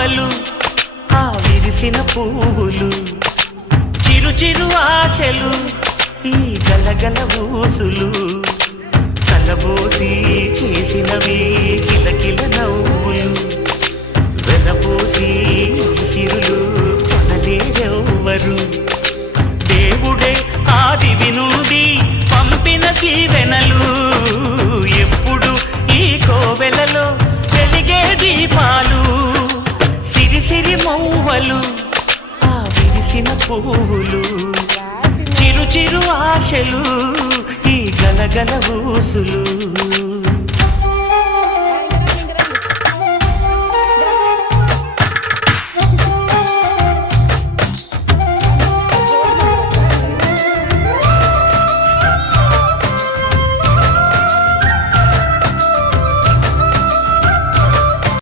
మౌవలు ఆ విరిసిన పువ్వులు చిరు చిరు ఆశలు ఈ గలగల ఊసులు కలబోసి చేసినవి కిలకిల నవ్వులు వెలబోసి సిరులు కొనలేరెవ్వరు దేవుడే ఆదివి నుండి పంపిన దీవెనలు ఎప్పుడు ఈ కోవెలలో వెలిగే దీపాలు సిరి సిరి మౌవలు ఆ విరిసిన పువ్వులు చిరు చిరు ఆశలు ఈ గలగల ఊసులు